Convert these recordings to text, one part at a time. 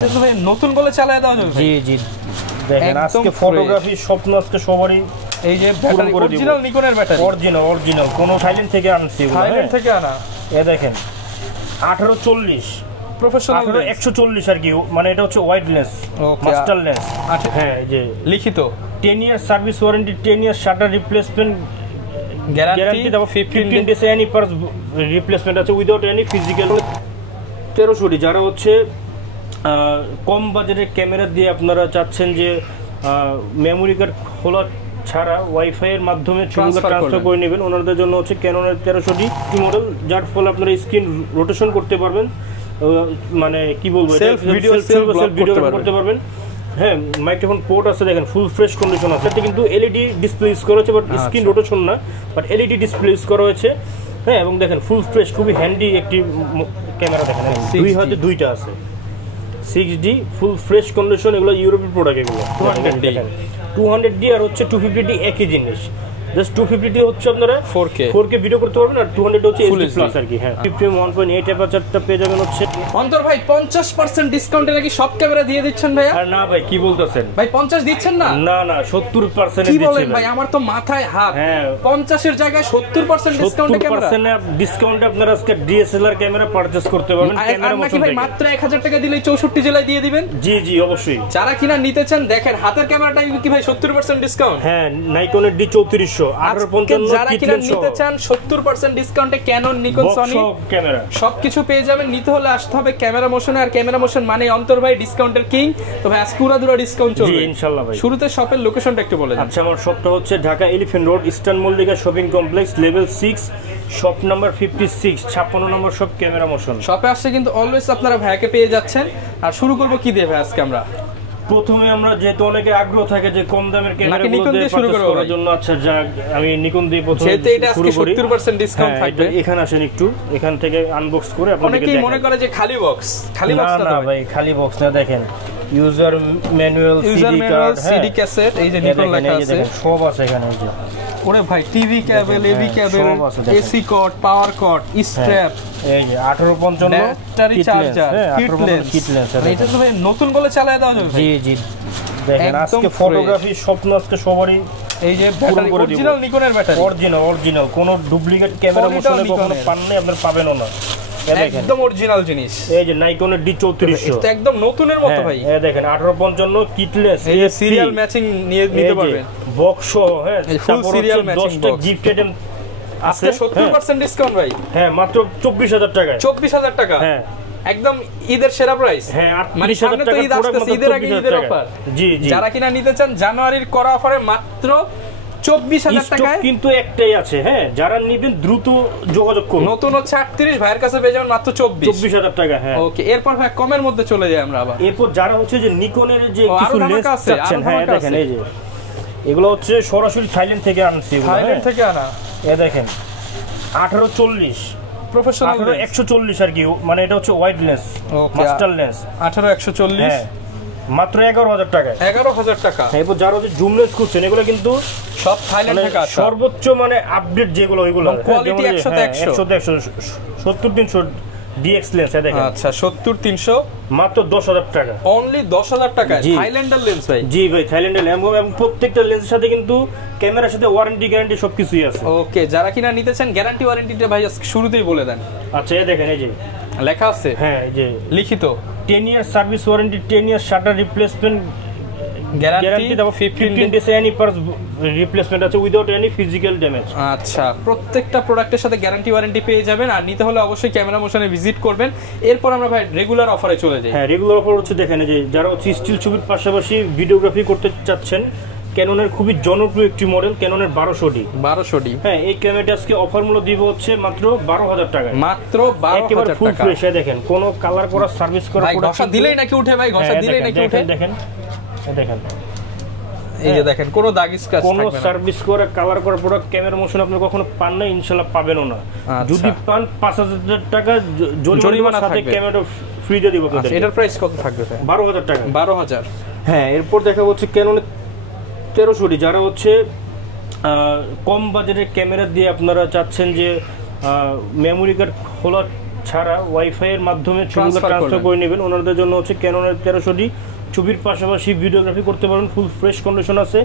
ভাই নতুন বলে চালায় দাও যাবে। জি জি দেখেন আজকে ফটোগ্রাফি স্বপ্ন আজকে সবারই। এই যে ব্যাটারি অরিজিনাল নিকনের ব্যাটারি, অরিজিনাল কোন থাইল্যান্ড থেকে আনছি, থাইল্যান্ড থেকে আনা। এ দেখেন 1840 প্রফেশনাল 140 আর কি, মানে এটা হচ্ছে ওয়াইড লেন্স, মাস্টার লেন্স। আচ্ছা হ্যাঁ যে লিখিত 10 ইয়ার সার্ভিস ওয়ারেন্টি, 10 ইয়ার শাটার রিপ্লেসমেন্ট গ্যারান্টি, তারপর 15 ডেজ এনি পার্টস রিপ্লেসমেন্ট আছে উইদাউট এনি ফিজিক্যাল। 1300 যারা হচ্ছে কম বাজেটের ক্যামেরা দিয়ে আপনারা চাচ্ছেন যে মেমোরি কার্ড খোলা ছাড়া ওয়াইফাই এর মাধ্যমে ছবিগুলো ট্রান্সফার করে নেবেন, ওনাদের জন্য হচ্ছে ক্যাননের 1300D মডেল, যার ফলে আপনারা স্ক্রিন রোটেশন করতে পারবেন, মানে কি বলবো সেলফ ভিডিও করতে পারবেন। হ্যাঁ মাইক্রোফোন পোর্ট আছে, দেখেন ফুল ফ্রেশ কন্ডিশন আছে। এটা কিন্তু এলইডি ডিসপ্লে ইউজ করা হয়েছে, বাট স্ক্রিন রোটেশন না, বাট এলইডি ডিসপ্লে ইউজ করা হয়েছে। হ্যাঁ এবং দেখেন ফুল ফ্রেশ, খুবই হ্যান্ডি একটি ক্যামেরা। দেখেন দুই হাতে দুইটা আছে, 6D ফুল ফ্রেশ কন্ডিশন। এগুলো ইউরোপের প্রোডাক্ট, এগুলো 200D আর হচ্ছে 250D একই জিনিস। জাস্ট 250D হচ্ছে আপনারা 4K ভিডিও করতে পারবেন, আর 200 হচ্ছে HD প্লাস আর কি। হ্যাঁ 1.8 অ্যাপারচারটা পেয়ে যাবেন হচ্ছে। অন্তর ভাই 50% ডিসকাউন্টে নাকি সব ক্যামেরা দিয়ে দিচ্ছেন ভাইয়া? আর না ভাই কি বলতেছেন ভাই, 50 দিচ্ছেন না? না না 70% কি বলেন ভাই, আমার তো মাথায় হাত। হ্যাঁ 50 এর জায়গায় 70% ডিসকাউন্টে ক্যামেরা, 70% ডিসকাউন্টে আপনারা আজকে DSLR ক্যামেরা পারচেজ করতে পারবেন। ক্যামেরা নাকি ভাই মাত্র 1000 টাকা দিলেই 64 জেলায় দিয়ে দিবেন? জি জি অবশ্যই। যারা কিনা নিতে চান দেখেন হাতের ক্যামেরাটাই কি ভাই 70% ডিসকাউন্ট? হ্যাঁ নাইকনের D3400 1855, যারা কিনা নিতে চান 70% ডিসকাউন্টে ক্যানন, নিকন, সনি ক্যামেরা সবকিছু পেয়ে যাবেন। নিতে হলে আসতে হবে ক্যামেরা মোশনে, আর ক্যামেরা মোশন মানে অন্তর ভাই ডিসকাউন্টের কিং। তো ভাই আজকে পুরো ডিসকাউন্ট চলবে ইনশাআল্লাহ ভাই। শুরুতে শপের লোকেশনটা একটু বলে দেন। আচ্ছা আমার শপটা হচ্ছে Dhaka elephant road, eastern Mallika shopping complex, level 6, shop number 56, 56 নম্বর শপ, ক্যামেরা মোশন। শপে আসছে কিন্তু অলওয়েজ আপনারা ভাইয়াকে পেয়ে যাচ্ছেন। আর শুরু করব কি দিয়ে ভাই আজকে আমরা? প্রথমে আমরা যেহেতু অনেকে আগ্রহ থাকে যে কম দামের ক্যামেরাগুলো দিয়ে শুরু করার জন্য, আচ্ছা যাক আমি নিকন দিয়ে প্রথমে শুরু করি। 70% ডিসকাউন্ট থাকবে। এখানে আসেন একটু, এখান থেকে আনবক্স করে আপনাদেরকে দেখাই। অনেকেই মনে করে যে খালি বক্স, খালি বক্স না ভাই, খালি বক্স না। দেখেন ইউজার ম্যানুয়াল, সিডি ক্যাসেট, এই যে নিকন লেখা আছে সব আছে এখানে। এই যে ওরে ভাই TV cable, AV cable, AC cord, power cord, strap, এই যে 1855 ব্যাটারি চার্জার, কিট লেন্স। এটা তো ভাই নতুন বলে চালায় দাও যাবে। জি জি দেখেন আজকে ফটোগ্রাফি স্বপ্ন আজকে সবারই। এই যে ব্যাটারি অরিজিনাল নিকনের ব্যাটারি, অরিজিনাল কোনো ডুপ্লিকেট ক্যামেরা মোশনে কখনো পান নাই, আপনারা পাবেনও না। একদম অরিজিনাল জিনিস। এই যে নাইকনের D3400, এটা একদম নতুনের মতো ভাই। এই দেখেন 1855 কিটলেস, এই সিরিয়াল ম্যাচিং নিতে পারবেন, বক্স সহ। হ্যাঁ full serial matching box, gift item আজকে 70% ডিসকাউন্ট ভাই। হ্যাঁ মাত্র 24000 টাকায়। 24000 টাকা, হ্যাঁ একদম ঈদের সেরা প্রাইস। হ্যাঁ 38000 টাকা পুরো ঈদের আগে ঈদের অফার। জি জি যারা কিনা নিতে চান জানুয়ারির করা অফারে মাত্র 24000 টাকায় কিন্তু একটাই আছে। হ্যাঁ যারা নেবেন দ্রুত যোগাযোগ করুন। নতুন হচ্ছে 38, ভাইয়ের কাছে পেয়ে যাবেন মাত্র 24000 টাকা। হ্যাঁ ওকে, এরপর ভাই কমের মধ্যে চলে যাই আমরা আবার। এরপর যারা হচ্ছে যে নিকনের যে কিছু লেন্স চাচ্ছেন, হ্যাঁ দেখেন এই যে এগুলো হচ্ছে সরাসরি থাইল্যান্ড থেকে আনছি, থাইল্যান্ড থেকে আনা। এই দেখেন 1840 প্রফেশনাল 140 আর কি, মানে এটা হচ্ছে ওয়াইড লেন্স, মাস্টার লেন্স। 18-140 হ্যাঁ মাত্র 11000 টাকায়। 11000 টাকা। এরপর যারা হচ্ছে জুম লেন্স খুঁজছেন, এগুলো কিন্তু সব থাইল্যান্ড থেকে আসে, সর্বোচ্চ মানে আপডেট যেগুলো ওইগুলো কোয়ালিটি 100 70-300 ডিএক্স লেন্স। দেখেন আচ্ছা 70-300 মাত্র 10000 টাকা, অনলি 10000 টাকা। থাইল্যান্ডের লেন্স ভাই। জি ভাই থাইল্যান্ডের এবং প্রত্যেকটা লেন্সের সাথে কিন্তু ক্যামেরার সাথে ওয়ারেন্টি গ্যারান্টি সবকিছুই আছে। ওকে, যারা কিনা নিতে চান গ্যারান্টি ওয়ারেন্টিটা ভাই শুরুতেই বলে দেন। আচ্ছা এই দেখেন এই যে লেখা আছে, হ্যাঁ এই যে লিখিত 10 ইয়ার সার্ভিস ওয়ারেন্টি, 10 ইয়ার শাটার রিপ্লেসমেন্ট গ্যারান্টি, তারপর 15 ডেজ এনি পার্টস রিপ্লেসমেন্ট আছে উইদাউট এনি ফিজিক্যাল ড্যামেজ। আচ্ছা প্রত্যেকটা প্রোডাক্টের সাথে গ্যারান্টি ওয়ারেন্টি পেয়ে যাবেন। আর নিতে হলে অবশ্যই ক্যামেরা মোশনে ভিজিট করবেন। এরপর আমরা ভাই রেগুলার অফারে চলে যাই। হ্যাঁ রেগুলার অফার হচ্ছে দেখেন যে যারা হচ্ছে স্টিল ছবির পাশাপাশি ভিডিওগ্রাফি করতে চাচ্ছেন, ক্যাননের খুবই জনপ্রিয় একটি মডেল ক্যাননের 1200D। হ্যাঁ এই ক্যামেরাটা আজকে অফার মূল্য দিব হচ্ছে মাত্র 12000 টাকায়। মাত্র 12000 টাকা, ফুল ফ্রেশ। দেখেন কোনো কালার করা সার্ভিস করা প্রোডাক্ট ঘষা দিলেই নাকি উঠে ভাই, ঘষা দিলেই নাকি উঠে। দেখেন দেখেন এই যে দেখেন কোনো দাগ স্ক্র্যাচ থাকবে না, কোনো সার্ভিস করে কালার করা প্রোডাক্ট ক্যামেরা মোশন আপনি কখনো পান না, ইনশাআল্লাহ পাবেনও না। যদি পান 5000 টাকা জরিমানা সাথে ক্যামেরা ফ্রি দিয়ে দিব। এটার প্রাইস কত থাকবে? 12000 টাকা। 12000। হ্যাঁ এরপর দেখা হচ্ছে ক্যাননের 1300D, যারা হচ্ছে কম বাজেটের ক্যামেরা দিয়ে আপনারা চাচ্ছেন যে মেমোরি কার্ড খোলা ছাড়া ওয়াইফাই এর মাধ্যমে ছবিগুলো ট্রান্সফার করে নেবেন। ওনাদের জন্য হচ্ছে ক্যাননের 1300D, ছবির পাশাপাশি ভিডিওগ্রাফি করতে পারবেন, ফুল ফ্রেশ কন্ডিশন আছে।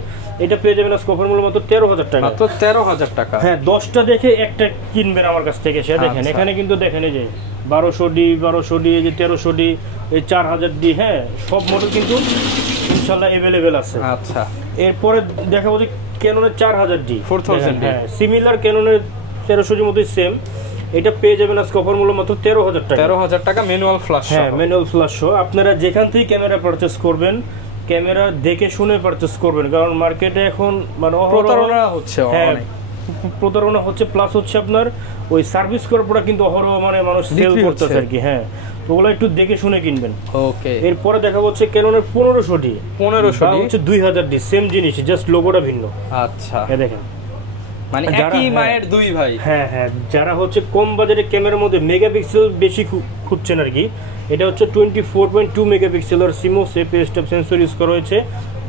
এটা পেয়ে যাবেন আজকে অফার মূল্য মাত্র 13,000 টাকা। মাত্র 13,000 টাকা। হ্যাঁ, 10টা দেখে একটা কিনবেন আমার কাছ থেকে। সে দেখেন এখানে কিন্তু দেখেন এই যে 1200D, এই যে 1300D, এই 4000D, হ্যাঁ সব মডেল কিন্তু ইনশাআল্লাহ अवेलेबल আছে। আচ্ছা, এরপরে দেখাবো যে ক্যাননের 4000D, 4000D, হ্যাঁ সিমিলার ক্যাননের 1300D মতোই সেম। এটা পেয়ে যাবেন আজকে অফার মূল্য মাত্র 13,000 টাকা। 13,000 টাকা ম্যানুয়াল ফ্ল্যাশ। হ্যাঁ, ম্যানুয়াল ফ্ল্যাশ সহ। আপনারা যেখান থেকে ক্যামেরা পারচেজ করবেন, ক্যামেরা দেখে শুনে পারচেজ করবেন, কারণ মার্কেটে এখন মানে প্রতারণা হচ্ছে, অনেক প্রতারণা হচ্ছে, প্লাস হচ্ছে আপনার ওই সার্ভিস করার পরে কিন্তু অহরহ মানে মানুষ সেল করতেছে আর কি। হ্যাঁ, ওগুলো একটু দেখে শুনে কিনবেন। ওকে, এরপরে দেখাবো হচ্ছে ক্যাননের 1500D, 1500D হচ্ছে 2000D, সেম জিনিস, জাস্ট লোগোটা ভিন্ন। আচ্ছা, এই দেখেন মানে একই মায়ের দুই ভাই। হ্যাঁ হ্যাঁ, যারা হচ্ছে কম বাজেটে ক্যামেরার মধ্যে মেগাপিক্সেল বেশি খুঁজছেন আর কি, এটা হচ্ছে 24.2 মেগাপিক্সেলের CMOS APS type sensor use করা হয়েছে,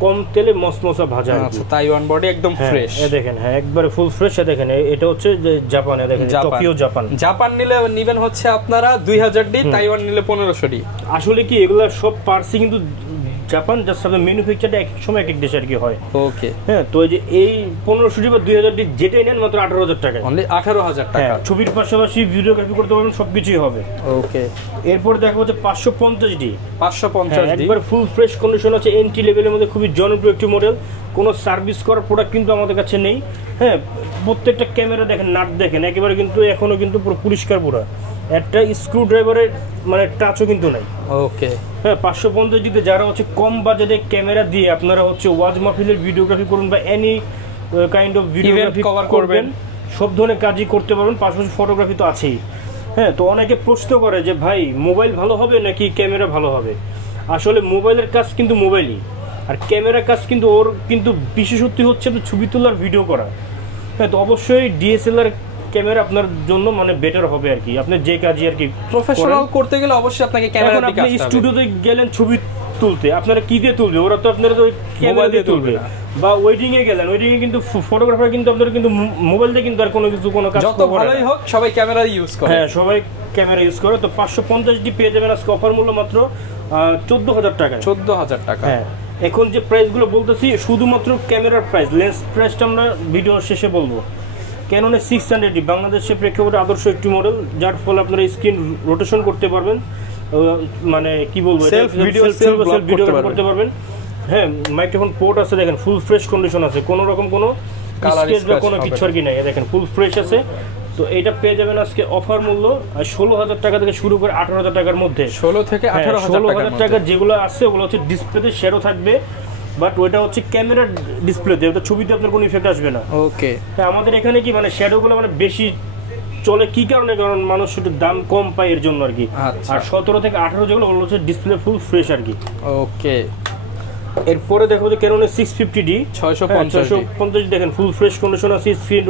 কম তেলে মসমসা ভাজা। আচ্ছা, তাইওয়ান বডি একদম ফ্রেশ। এই দেখেন, হ্যাঁ একবারে ফুল ফ্রেশ। দেখেন এটা হচ্ছে জাপানে, দেখেন টোকিও জাপান। জাপান নিলে নেবেন হচ্ছে আপনারা 2000D, তাইওয়ান নিলে 1500D। আসলে কি এগুলা সব পার্টসই কিন্তু জাপান, জাস্ট আপনার ম্যানুফ্যাকচারটা এক সময় এক দেশে আর কি হয়। ওকে, হ্যাঁ, তো এই যে এই 1500D বা 2000D যেটাই নেন মাত্র 18,000 টাকা। অনলি 18,000 টাকা। ছবির পাশাপাশি ভিডিওগ্রাফি করতে পারবেন, সবকিছুই হবে। ওকে, এরপর দেখা হচ্ছে 550D, 550D একবার ফুল ফ্রেশ কন্ডিশন আছে, এন্ট্রি লেভেলের মধ্যে খুবই জনপ্রিয় একটি মডেল। কোনো সার্ভিস করার প্রোডাক্ট কিন্তু আমাদের কাছে নেই। হ্যাঁ, প্রত্যেকটা ক্যামেরা দেখেন, নাট দেখেন, একেবারে কিন্তু এখনো কিন্তু পুরো পরিষ্কার, পুরো একটা স্ক্রু ড্রাইভারের মানে টাচও কিন্তু নাই। ওকে, হ্যাঁ, 550D যারা হচ্ছে কম বাজেটে ক্যামেরা দিয়ে আপনারা হচ্ছে ওয়াজ মাহফিলের ভিডিওগ্রাফি করুন বা any kind of videography cover করবেন, সব ধরনের কাজই করতে পারবেন, পাশাপাশি ফটোগ্রাফি তো আছেই। হ্যাঁ, তো অনেকে প্রশ্ন করে যে ভাই মোবাইল ভালো হবে নাকি ক্যামেরা ভালো হবে। আসলে মোবাইলের কাজ কিন্তু মোবাইলই, আর ক্যামেরার কাজ কিন্তু ওর কিন্তু বিশেষত্ব হচ্ছে ছবি তোলার, ভিডিও করা। হ্যাঁ, তো অবশ্যই ডিএসএলআর ক্যামেরা আপনার জন্য মানে বেটার হবে আর কি। আপনি যে কাজই আর কি প্রফেশনাল করতে গেলে অবশ্যই আপনাকে ক্যামেরা দিকে আসতে হবে। আপনি স্টুডিওতে গেলেন ছবি তুলতে, আপনারা কি দিয়ে তুলবে? ওরা তো আপনারা তো ক্যামেরা দিয়ে তুলবে। বা ওয়েডিং এ গেলেন, ওয়েডিং এ কিন্তু ফটোগ্রাফার কিন্তু আপনারা কিন্তু মোবাইল দিয়ে কিন্তু আর কোনো কিছু কোনো কাজ যত ভালোই হোক সবাই ক্যামেরা ইউজ করে। হ্যাঁ, সবাই ক্যামেরা ইউজ করে। তো 550D পেয়ে যাবেন আজকে অফার মূল্য মাত্র 14,000 টাকা। 14,000 টাকা। হ্যাঁ, এখন যে প্রাইসগুলো বলতেছি শুধুমাত্র ক্যামেরার প্রাইস, লেন্স প্রাইসটা আমরা ভিডিও শেষে বলবো। ক্যাননের 600D বাংলাদেশের প্রেক্ষাপটে আদর্শ একটি মডেল, যার ফলে আপনারা স্ক্রিন রোটেশন করতে পারবেন, মানে কি বলবো, সেলফ ভিডিও করতে পারবেন। হ্যাঁ, মাইক্রোফোন পোর্ট আছে, দেখেন ফুল ফ্রেশ কন্ডিশন আছে, কোনো রকম কোনো স্কেচ বা কোনো কিছু আর কি নাই। দেখেন ফুল ফ্রেশ আছে। তো এটা পেয়ে যাবেন আজকে অফার মূল্য 16,000 টাকা থেকে শুরু করে 18,000 টাকার মধ্যে। 16 থেকে 18,000 টাকা যেগুলো আছে ওগুলো হচ্ছে ডিসপ্লেতে শেয়ারও থাকবে, বাট ওইটা হচ্ছে ক্যামেরার ডিসপ্লেতে, ওটা ছবিতে আপনার কোনো ইফেক্ট আসবে না। ওকে, হ্যাঁ, আমাদের এখানে কি মানে শ্যাডোগুলো মানে বেশি চলে, কি কারণে? কারণ মানুষ একটু দাম কম পায় এর জন্য আর কি। আর 17 থেকে 18 যেগুলো ওগুলো হচ্ছে ডিসপ্লে ফুল ফ্রেশ আর কি। ওকে, এরপরে দেখো যে ক্যাননের 650D 650 দেখেন ফুল ফ্রেশ কন্ডিশন আছে, স্ক্রিন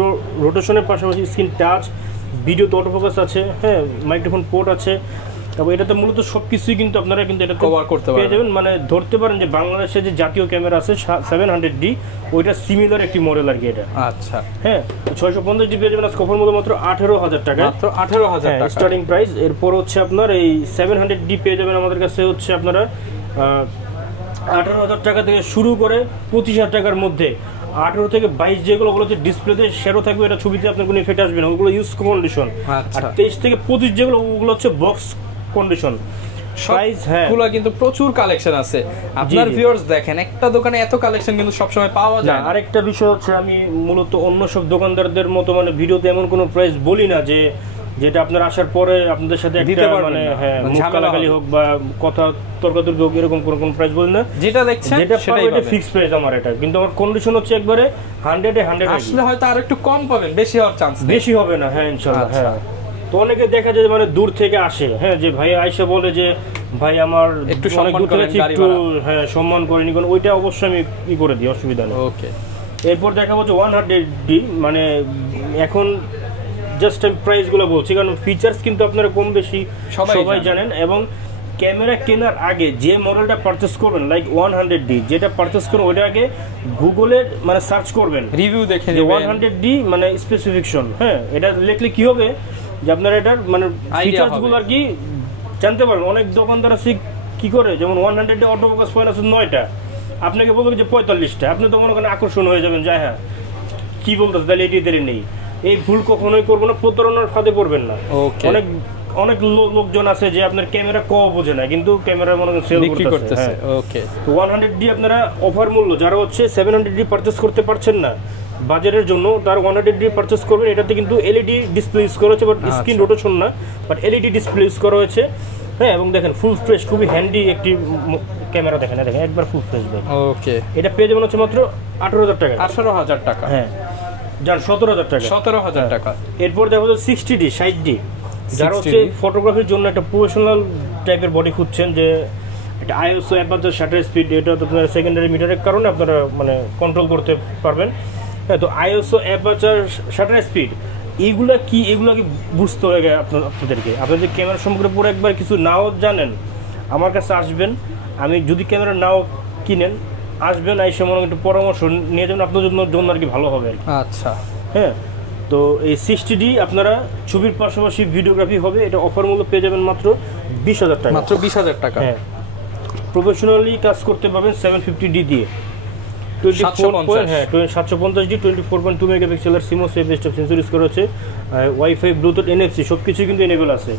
রোটেশনের পাশাপাশি স্ক্রিন টাচ, ভিডিও তো অটোফোকাস আছে, হ্যাঁ মাইক্রোফোন পোর্ট আছে। তবে এটাতে মূলত সবকিছুই কিন্তু আপনারা কিন্তু এটা কভার করতে পেয়ে যাবেন। মানে ধরতে পারেন যে বাংলাদেশে যে জাতীয় ক্যামেরা আছে 700D, ওইটা সিমিলার একটি মডেল আর কি এটা। আচ্ছা, হ্যাঁ, 650D পেয়ে যাবেন আজকে অফার মূল্য মাত্র 18,000 টাকা। মাত্র 18,000 টাকা স্টার্টিং প্রাইস। এরপর হচ্ছে আপনার এই 700D পেয়ে যাবেন আমাদের কাছে হচ্ছে আপনারা 18,000 টাকা থেকে শুরু করে 25,000 টাকার মধ্যে। 18 থেকে 22 যেগুলো ওগুলো হচ্ছে ডিসপ্লেতে শেয়ারও থাকবে, এটা ছবিতে আপনার কোনো ইফেক্ট আসবে না, ওগুলো ইউজ কন্ডিশন। আর 23 থেকে 25 যেগুলো ওগুলো হচ্ছে বক্স কন্ডিশন। প্রাইস গুলো কিন্তু প্রচুর কালেকশন আছে। আপনার ভিউয়ার্স দেখেন, একটা দোকানে এত কালেকশন কিন্তু সব সময় পাওয়া যায় না। আরেকটা বিষয় হচ্ছে আমি মূলত অন্য সব দোকানদারদের মতো মানে ভিডিওতে এমন কোনো প্রাইস বলি না যে যেটা আপনার আসার পরে আপনাদের সাথে একটা মানে হ্যাঁ মুখ কালাকালি হোক বা কথা তর্কাতর্কি হোক, এরকম কোন প্রাইস বলি না। যেটা দেখছেন সেটাই এটা ফিক্স প্রাইস আমার এটা, কিন্তু আমার কন্ডিশন হচ্ছে একবারে 100 এ 100 আসলে হয়তো আর একটু কম পাবেন, বেশি হওয়ার চান্স বেশি হবে না। হ্যাঁ, ইনশাআল্লাহ। হ্যাঁ, তো অনেকে দেখা যায় মানে দূর থেকে আসে, হ্যাঁ যে ভাই আয়সা বলে যে ভাই আমার একটু সম্মান করেন, একটু হ্যাঁ সম্মান করে নিন, ওইটা অবশ্যই আমি ই করে দিই, অসুবিধা নেই। ওকে, এরপর দেখা হচ্ছে 100D, মানে এখন জাস্ট আমি প্রাইসগুলো বলছি কারণ ফিচার্স কিন্তু আপনারা কম বেশি সবাই জানেন। এবং ক্যামেরা কেনার আগে যে মডেলটা পারচেস করবেন, লাইক 100D যেটা পারচেস করবেন, ওইটা আগে গুগলে মানে সার্চ করবেন, রিভিউ দেখে নেবেন 100D মানে স্পেসিফিকেশন। হ্যাঁ, এটা লিখলে কি হবে, যে আপনারা এটার মানে Idea ফিচার্স হবে। গুলো আর কি জানতে পারবেন। অনেক দোকানদার আছে কি করে, যেমন 100 অটো ফোকাস পয়েন্ট আছে 9টা, আপনাকে বলবে যে 45টা, আপনি তো মনে করেন আকর্ষণ হয়ে যাবেন, যায় হ্যাঁ কি বলতেছে তাহলে এটি দেরি নেই। এই ভুল কখনোই করবো না, প্রতারণার ফাঁদে পড়বেন না। Okay. অনেক অনেক লোকজন আছে যে আপনার ক্যামেরা বোঝে না, কিন্তু ক্যামেরা মনে করেন সেল বিক্রি করতেছে। করতেছে। হ্যাঁ। ওকে, তো 100D আপনারা অফার মূল্য, যারা হচ্ছে 700D পারচেস করতে পারছেন না বাজারের জন্য, তার 100D পারচেস করবেন। এটাতে কিন্তু এলইডি ডিসপ্লে ইউজ করা হয়েছে, বাট স্ক্রিন রোটেশন না, বাট এলইডি ডিসপ্লে ইউজ করা হয়েছে। হ্যাঁ, এবং দেখেন ফুল ফ্রেশ, খুবই হ্যান্ডি একটি ক্যামেরা। দেখেন একবার ফুল ফ্রেশ ভাই। ওকে, এটা পেয়ে যাবেন হচ্ছে মাত্র 18,000 টাকা। 18,000 টাকা। হ্যাঁ, যার 17,000 টাকা। 17,000 টাকা। এরপর দেখো 60D 60D, যারা হচ্ছে 60D ফটোগ্রাফির জন্য একটা প্রফেশনাল টাইপের বডি খুঁজছেন, যে একটা আইএসও অ্যাপারচার শাটার স্পিড, এটা তো আপনার সেকেন্ডারি মিটারের কারণে আপনারা মানে কন্ট্রোল করতে পারবেন। হ্যাঁ, তো আইএসও অ্যাপারচার শাটার স্পিড এগুলো কি বুঝতে হয়ে গেছে আপনাদেরকে। আপনাদের ক্যামেরা সম্পর্কে পুরো একবার কিছু নাও জানেন, আমার কাছে আসবেন। আমি যদি ক্যামেরা নাও কিনেন, আসবেন, এসে মনে একটু পরামর্শ নিয়ে যাবেন, আপনাদের জন্য আর কি ভালো হবে আর কি। আচ্ছা, হ্যাঁ, তো এই 60D আপনারা ছবির পাশাপাশি ভিডিওগ্রাফি হবে। এটা অফার মূল্য পেয়ে যাবেন মাত্র 20,000 টাকা। মাত্র 20,000 টাকা। হ্যাঁ, প্রফেশনালি কাজ করতে পারবেন 750D দিয়ে। 750 হ্যাঁ 750D 24.2 মেগাপিক্সেলের CMOS web stop sensor use করা হচ্ছে। ওয়াইফাই, ব্লুটুথ, এনএফসি সব কিছুই কিন্তু এনেবল আছে।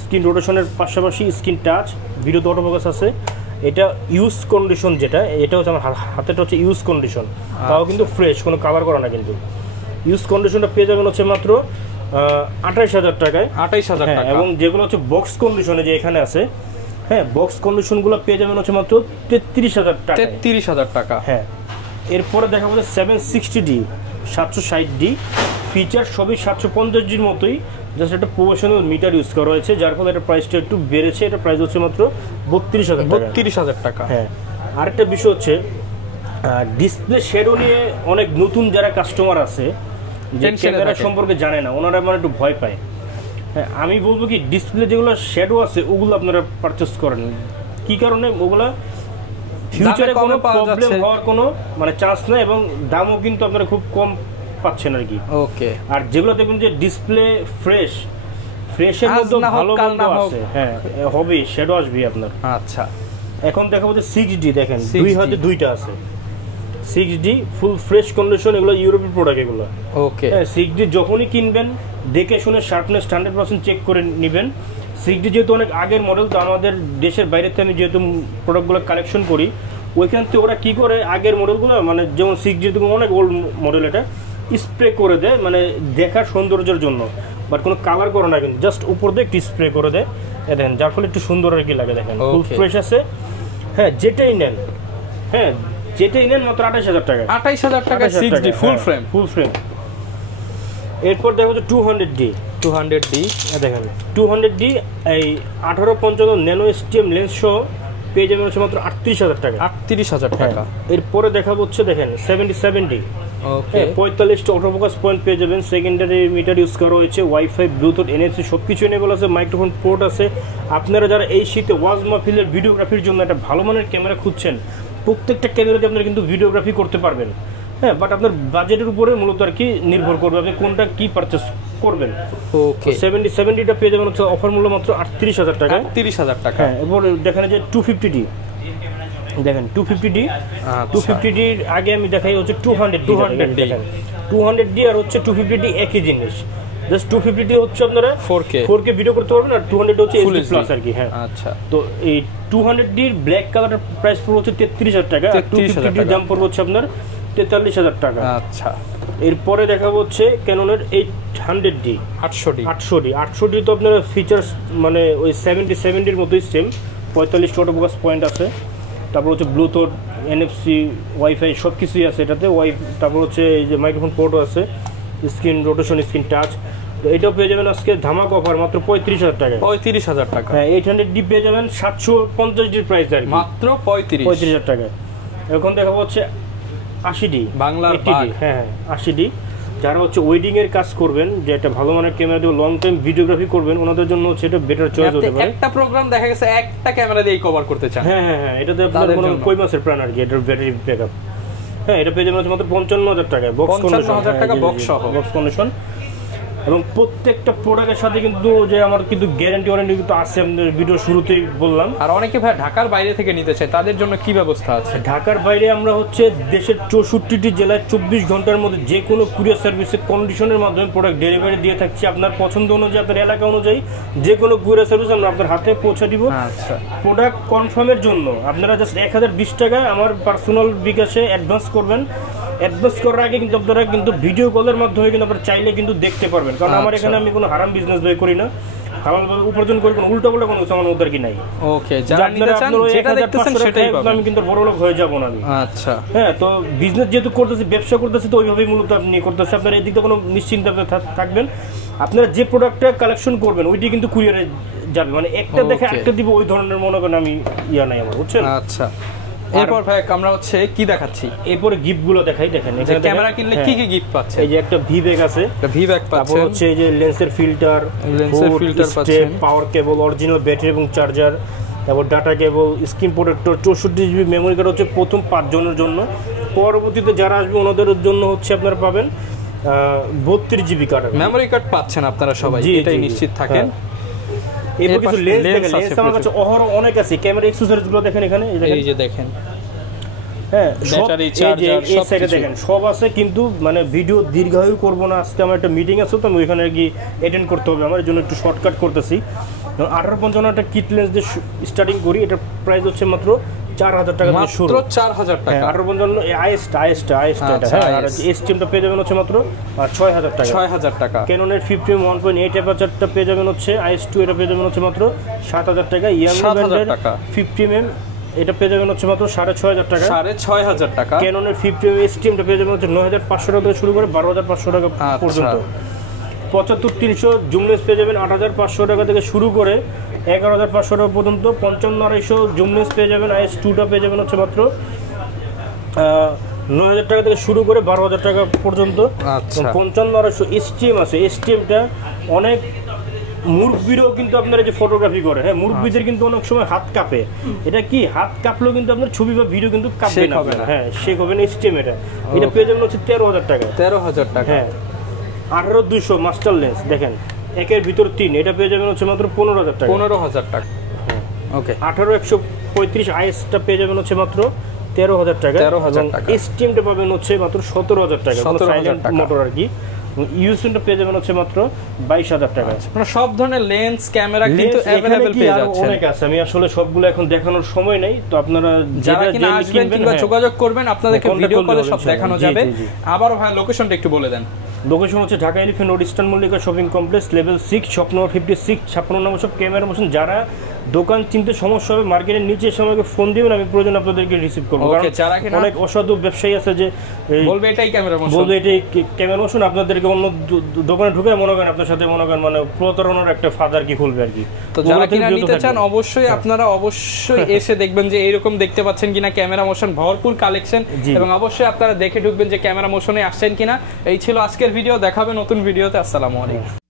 স্ক্রিন রোটেশনের পাশাপাশি স্ক্রিন টাচ, ভিডিওতে অটো ফোকাস আছে। এটা ইউজ কন্ডিশন, যেটা এটা হচ্ছে আমার হাতেটা হচ্ছে ইউজ কন্ডিশন, তাও কিন্তু ফ্রেশ, কোনো কাভার করা না। কিন্তু ইউজ কন্ডিশনটা পেয়ে যাবেন হচ্ছে মাত্র 28,000 টাকায়। 28,000 টাকা। এবং যেগুলো হচ্ছে বক্স কন্ডিশনে যে এখানে আছে, হ্যাঁ বক্স কন্ডিশনগুলো পেয়ে যাবেন হচ্ছে মাত্র 33,000 টাকা। 33,000 টাকা। হ্যাঁ, এরপরে দেখা যাচ্ছে 760D 760D, ফিচার সবই 750Dর মতোই, জাস্ট একটা প্রফেশনাল মিটার ইউজ করা হয়েছে, যার ফলে এটা প্রাইসটা একটু বেড়েছে। এটা প্রাইস হচ্ছে মাত্র 32,000 টাকা। 32,000 টাকা। হ্যাঁ, আরেকটা বিষয় হচ্ছে ডিসপ্লে শেডো নিয়ে অনেক নতুন যারা কাস্টমার আছে, যে ক্যামেরা সম্পর্কে জানে না, ওনারা মানে একটু ভয় পায়। হ্যাঁ, আমি বলবো কি ডিসপ্লে যেগুলো শেডো আছে ওগুলো আপনারা পারচেস করেন। কি কারণে? ওগুলা ফিউচারে কোনো প্রবলেম হওয়ার কোনো মানে চান্স নেই, এবং দামও কিন্তু আপনারা খুব কম পাচ্ছেন আর কি। ওকে, আর যেগুলো দেখুন যে ডিসপ্লে ফ্রেশের মধ্যে ভালো মন্দ আছে, হ্যাঁ হবে, শেডো আসবে আপনার। আচ্ছা, এখন দেখাবো যে 6D, দেখেন দুই হাতে দুইটা আছে। 6D ফুল ফ্রেশ কন্ডিশন, এগুলো ইউরোপের প্রোডাক্ট এগুলো। ওকে, 6D যখনই কিনবেন দেখে শুনে শার্পনেস 100% চেক করে নেবেন। 6D যেহেতু অনেক আগের মডেল, তো আমাদের দেশের বাইরে থেকে আমি যেহেতু প্রোডাক্টগুলো কালেকশন করি, ওইখান থেকে ওরা কী করে আগের মডেলগুলো, মানে যেমন 6D অনেক ওল্ড মডেল, এটা স্প্রে করে দেয় মানে দেখার সৌন্দর্যের জন্য, বাট কোনো কালার করে না, কিন্তু জাস্ট উপর দিয়ে একটু স্প্রে করে দেয়, দেখেন, যার ফলে একটু সুন্দর আর কি লাগে। দেখেন ফুল ফ্রেশ আছে। হ্যাঁ, যেটাই নেন, হ্যাঁ যেটাই নেন মাত্র 28,000 টাকা। 28,000 টাকা 6D ফুল ফ্রেম। ফুল ফ্রেম। এরপর দেখো যে 200D। দেখেন 200D এই 1855 ন্যানো এসটিএম লেন্স সহ পেয়ে যাবেন হচ্ছে মাত্র 38,000 টাকা। 38,000 টাকা। এরপরে দেখাবো হচ্ছে দেখেন 77D। ওকে, 45টা অটোফোকাস পয়েন্ট পেয়ে যাবেন, সেকেন্ডারি মিটার ইউজ করা হয়েছে, ওয়াইফাই, ব্লুটুথ, এনএফসি সব কিছু এনেবল আছে, মাইক্রোফোন পোর্ট আছে। আপনারা যারা এই শীতে ওয়াজ মাহফিলের ভিডিওগ্রাফির জন্য একটা ভালো মানের ক্যামেরা খুঁজছেন, প্রত্যেকটা ক্যামেরাতে আপনারা কিন্তু ভিডিওগ্রাফি করতে পারবেন। হ্যাঁ, বাট আপনার বাজেটের উপরে মূলত আর কি নির্ভর করবে আপনি কোনটা কি পারচেস করবেন। ওকে, 70টা পেয়ে যাবেন হচ্ছে অফার মূল্য মাত্র 38,000 টাকা। 38,000 টাকা। হ্যাঁ, এরপর দেখেন যে 250D, দেখেন 250D। 250D আগে আমি দেখাই হচ্ছে 200D। 200D আর হচ্ছে 250D একই জিনিস, জাস্ট 250D হচ্ছে আপনারা 4K ভিডিও করতে পারবেন, আর 200D হচ্ছে HD প্লাস আর কি। হ্যাঁ, আচ্ছা, তো এই 200D এর ব্ল্যাক কালারের প্রাইস পড়বে হচ্ছে 33,000 টাকা, আর 250D এর দাম পড়বে হচ্ছে আপনার 43,000 টাকা। আচ্ছা, এরপরে দেখাবো হচ্ছে ক্যাননের 800D। 800D তো আপনার ফিচার্স মানে ওই 70-70 মতোই সেম, 45 অটো ফোকাস পয়েন্ট আছে, তারপর হচ্ছে ব্লুটুথ, এনএফসি, ওয়াইফাই সব কিছুই আছে এটাতে। তারপর হচ্ছে এই যে মাইক্রোফোন পোর্টও আছে, স্ক্রিন রোটেশন, স্ক্রিন টাচ। তো এটাও পেয়ে যাবেন আজকে ধামাক অফার মাত্র 35,000 টাকা। 35,000 টাকা। হ্যাঁ, 800D পেয়ে যাবেন 750D প্রাইস আর মাত্র 35,000 টাকা। এখন দেখাবো হচ্ছে 80D বাংলার 80D। হ্যাঁ, 80D যারা হচ্ছে ওয়েডিং এর কাজ করবেন, যে একটা ভালো মানের ক্যামেরা দিয়ে লং টাইম ভিডিওগ্রাফি করবেন, ওনাদের জন্য হচ্ছে এটা বেটার চয়েস হতে পারে। একটা প্রোগ্রাম দেখা গেছে একটা ক্যামেরা দিয়ে কভার করতে চান। হ্যাঁ, এটাতে আপনার কোনো কই মাসের প্ল্যান আর কি, এটার ব্যাটারি ব্যাকআপ। হ্যাঁ, এটা পেয়ে যাবেন মাত্র 55,000 টাকা, বক্স কন্ডিশন। 55,000 টাকা বক্স সহ, বক্স কন্ডিশন। এবং প্রত্যেকটা প্রোডাক্টের সাথে কিন্তু যে আমার কিন্তু গ্যারান্টি ওয়ারেন্টি কিন্তু আছে, আমাদের ভিডিও শুরুতেই বললাম। আর অনেকে ভাই ঢাকার বাইরে থেকে নিতে চায়, তাদের জন্য কি ব্যবস্থা আছে? ঢাকার বাইরে আমরা হচ্ছে দেশের 64টি জেলায় 24 ঘন্টার মধ্যে যে কোনো কুরিয়ার সার্ভিসের কন্ডিশনের মাধ্যমে প্রোডাক্ট ডেলিভারি দিয়ে থাকছি। আপনার পছন্দ অনুযায়ী, আপনার এলাকা অনুযায়ী যে কোনো কুরিয়ার সার্ভিস আমরা আপনার হাতে পৌঁছে দিব। আচ্ছা, প্রোডাক্ট কনফার্মের জন্য আপনারা জাস্ট 1020 টাকা আমার পার্সোনাল বিকাশে অ্যাডভান্স করবেন। অ্যাডভান্স করার আগে কিন্তু আপনারা কিন্তু ভিডিও কলের মাধ্যমে কিন্তু আপনারা চাইলে কিন্তু দেখতে পারবেন, কারণ আমার এখানে আমি কোনো হারাম বিজনেস করি না, হালালভাবে উপার্জন করি, কোনো উল্টাপাল্টা কোনো সামান উদ্ধার কি নাই। ওকে, যারা নিতে চান যেটা দেখতেছেন সেটাই পাবেন। আমি কিন্তু বড় লোক হয়ে যাব না আমি। আচ্ছা, হ্যাঁ, তো বিজনেস যেহেতু করতেছি, ব্যবসা করতেছি, তো ওইভাবেই মূলত আপনি করতেছি। আপনারা এদিকে কোনো নিশ্চিন্তে থাকবেন। আপনারা যে প্রোডাক্টটা কালেকশন করবেন ওইটি কিন্তু কুরিয়ারে যাবে, মানে একটা দেখে একটা দিব ওই ধরনের মনে করেন আমি ইয়া নাই আমার, বুঝছেন? আচ্ছা, এরপর ভাই আমরা হচ্ছে কি দেখাচ্ছি? এরপরে গিফট গুলো দেখাই। দেখেন এখানে ক্যামেরা কিনলে কি কি গিফট পাচ্ছে? এই যে একটা ভি ব্যাগ আছে, একটা ভি ব্যাগ তারপর পাচ্ছেন, হচ্ছে এই যে লেন্সের ফিল্টার পাচ্ছেন, পাওয়ার কেবল, অরিজিনাল ব্যাটারি এবং চার্জার, তারপর data cable, screen protector, 64 GB memory card হচ্ছে প্রথম 5 জনের জন্য। পরবর্তীতে যারা আসবে ওনাদের জন্য হচ্ছে আপনারা পাবেন 32 জিবি কার্ড মেমোরি কার্ড পাচ্ছেন আপনারা সবাই, এটাই নিশ্চিত থাকেন। এরপর কিছু লেন্স আমার কাছে অহরহ অনেক আছে। ক্যামেরা অ্যাকসেসরিজ গুলো দেখেন এখানে, এই যে দেখেন, হ্যাঁ, ব্যাটারি, চার্জার সব কিছু দেখেন, সব আছে। কিন্তু মানে ভিডিও দীর্ঘায়ু করব না, আজকে আমার একটা মিটিং আছে, তো আমি ওইখানে গিয়ে অ্যাটেন্ড করতে হবে, আমার জন্য একটু শর্টকাট করতেছি। 1855 একটা কিট লেন্স দিয়ে স্টার্টিং করি, এটা প্রাইস হচ্ছে মাত্র 4000 টাকা থেকে শুরু। মাত্র 4000 টাকা। 1855 আইএসটা হ্যাঁ, আর এসটিএমটা পেয়ে যাবেন হচ্ছে মাত্র 6000 টাকা। 6000 টাকা। ক্যাননের 50 1.8 অ্যাপারচারটা পেয়ে যাবেন হচ্ছে IS2, এটা পেয়ে যাবেন হচ্ছে মাত্র 7000 টাকা। ইয়াং ব্র্যান্ডের 50 mm এটা পেয়ে যাবেন হচ্ছে মাত্র 6500 টাকা। 6500 টাকা। ক্যাননের 50 mm এসটিএমটা পেয়ে যাবেন হচ্ছে 9500 টাকা থেকে শুরু করে 12500 টাকা পর্যন্ত। 75-300 জুম লেন্স পেয়ে যাবেন 8500 টাকা থেকে শুরু করে 11500 টাকা পর্যন্ত। 55-250 জুম লেন্স পেয়ে যাবেন, IS2টা পেয়ে যাবেন হচ্ছে মাত্র 9000 টাকা থেকে শুরু করে 12000 টাকা পর্যন্ত। 55-250 এসটিএম আছে, এসটিএমটা অনেক মুরব্বীরও কিন্তু আপনারা যে ফটোগ্রাফি করে, হ্যাঁ, মুরব্বীদের কিন্তু অনেক সময় হাত কাঁপে। এটা কি হাত কাঁপলেও কিন্তু আপনার ছবি বা ভিডিও কিন্তু কাঁপবে না, হ্যাঁ, শেক হবে না। এসটিএম এটা পেয়ে যাবেন হচ্ছে 13000 টাকা। 13000 টাকা। হ্যাঁ, 18200 মাস্টার লেন্স দেখেন, একের ভিতর 3, এটা পেয়ে যাবেন হচ্ছে মাত্র 15000 টাকা। 15000 টাকা। ওকে। 18135 আইএসটা পেয়ে যাবেন হচ্ছে মাত্র 13000 টাকা। 13000 টাকা। এসটিএমটা পাবেন হচ্ছে মাত্র 17000 টাকা, সাইলেন্ট মোটর আর কি। ইউএসএনটা পেয়ে যাবেন হচ্ছে মাত্র 22000 টাকা। মানে সব ধরনের লেন্স ক্যামেরা কিন্তু अवेलेबल পেয়ে যাচ্ছেন। অনেক আছে, আমি আসলে সবগুলো এখন দেখানোর সময় নাই, তো আপনারা যারা কিনা আসবেন কিংবা যোগাযোগ করবেন আপনাদেরকে ভিডিও কলে সব দেখানো যাবে। আবার ভাই লোকেশনটা একটু বলে দেন। লোকেশন হচ্ছে Dhaka elephant road, eastern Mallika shopping complex, level 6, shop number 56, 56 নম্বর সব। ক্যামেরা মোশন যারা দোকান চিনতে সমস্যা হবে মার্কেটের নিচে এসে আমাকে ফোন দিবেন, আমি প্রয়োজন আপনাদেরকে রিসিভ করবো। অনেক অসাধু ব্যবসায়ী আছে যে বলবে এটাই ক্যামেরা মোশন, বলবে এটাই ক্যামেরা মোশন, আপনাদেরকে অন্য দোকানে ঢুকে মনে করেন আপনার সাথে মনে করেন মানে প্রতারণার একটা ফাদার কি খুলবে আর কি। তো যারা কিনা নিতে চান অবশ্যই আপনারা অবশ্যই এসে দেখবেন যে এইরকম দেখতে পাচ্ছেন কিনা ক্যামেরা মোশন, ভরপুর কালেকশন, এবং অবশ্যই আপনারা দেখে ঢুকবেন যে ক্যামেরা মোশনে আসছেন কিনা। এই ছিল আজকের ভিডিও, দেখাবে নতুন ভিডিওতে। আসসালামু আলাইকুম।